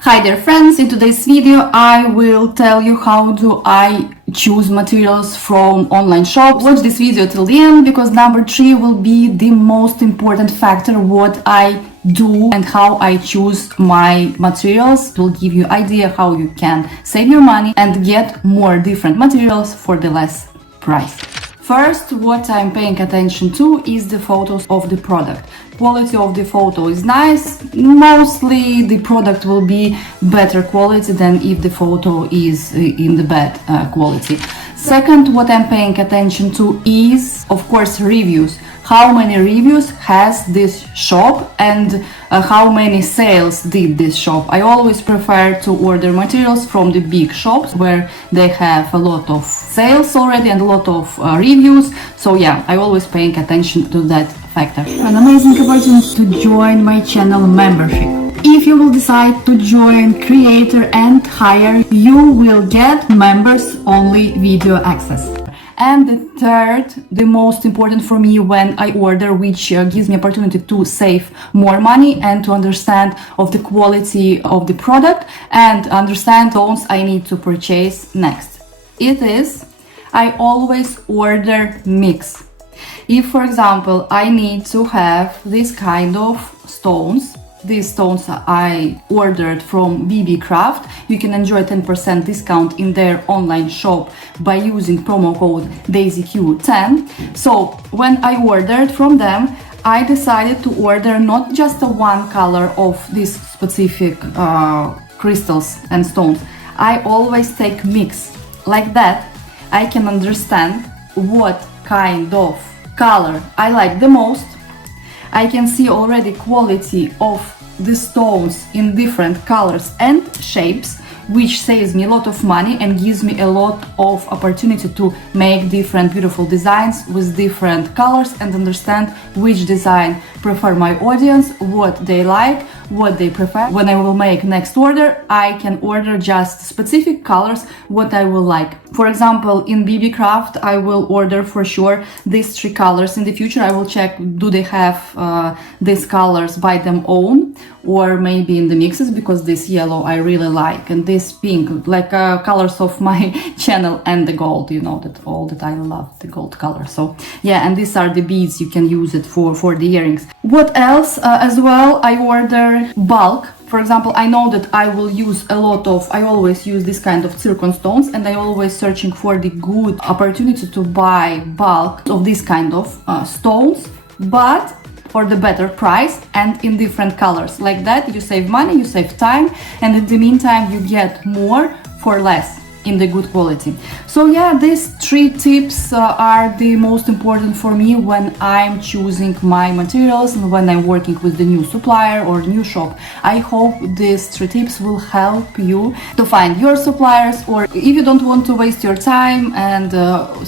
Hi dear friends, in today's video I will tell you how do I choose materials from online shops. Watch this video till the end because number 3 will be the most important factor what I do and how I choose my materials. It will give you idea how you can save your money and get more different materials for the less price. First, what I'm paying attention to is the photos of the product. Quality of the photo is nice. Mostly the product will be better quality than if the photo is in the bad quality. Second, what I'm paying attention to is, of course, reviews. How many reviews has this shop and how many sales did this shop. I always prefer to order materials from the big shops where they have a lot of sales already and a lot of reviews. So yeah, I always paying attention to that factor. An amazing opportunity to join my channel membership. If you will decide to join Creator and Hire, you will get members only video access. And the third, the most important for me when I order, which gives me opportunity to save more money and to understand of the quality of the product and understand stones I need to purchase next. It is, I always order mix. If, for example, I need to have this kind of stones, these stones I ordered from BB Craft, you can enjoy 10% discount in their online shop by using promo code DaisyQ10. So when I ordered from them, I decided to order not just a one color of these specific crystals and stones. I always take mix. Like that, I can understand what kind of color I like the most. I can see already quality of the stones in different colors and shapes, which saves me a lot of money and gives me a lot of opportunity to make different beautiful designs with different colors and understand which design prefer my audience, what they like, what they prefer. When I will make next order, I can order just specific colors what I will like. For example, in BB Craft, I will order for sure these 3 colors. In the future, I will check do they have these colors by them own or maybe in the mixes, because this yellow I really like and this pink, like colors of my channel, and the gold, you know that all that I love the gold color. So yeah, and these are the beads, you can use it for the earrings. What else? As well, I order bulk. For example, I know that I will use a lot of, I always use this kind of Zircon Stones and I always searching for the good opportunity to buy bulk of this kind of stones, but for the better price and in different colors. Like that, you save money, you save time, and in the meantime, you get more for less in the good quality. So yeah, these 3 tips are the most important for me when I'm choosing my materials and when I'm working with the new supplier or new shop. I hope these 3 tips will help you to find your suppliers, or if you don't want to waste your time and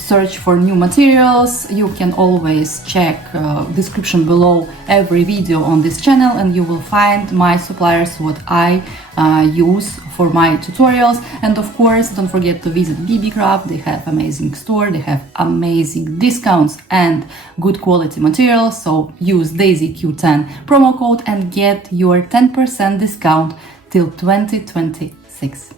search for new materials, you can always check description below every video on this channel and you will find my suppliers what I use for my tutorials. And of course, don't forget to visit BB Craft. They have amazing store, they have amazing discounts and good quality materials. So use DaisyQ10 promo code and get your 10% discount till 2026.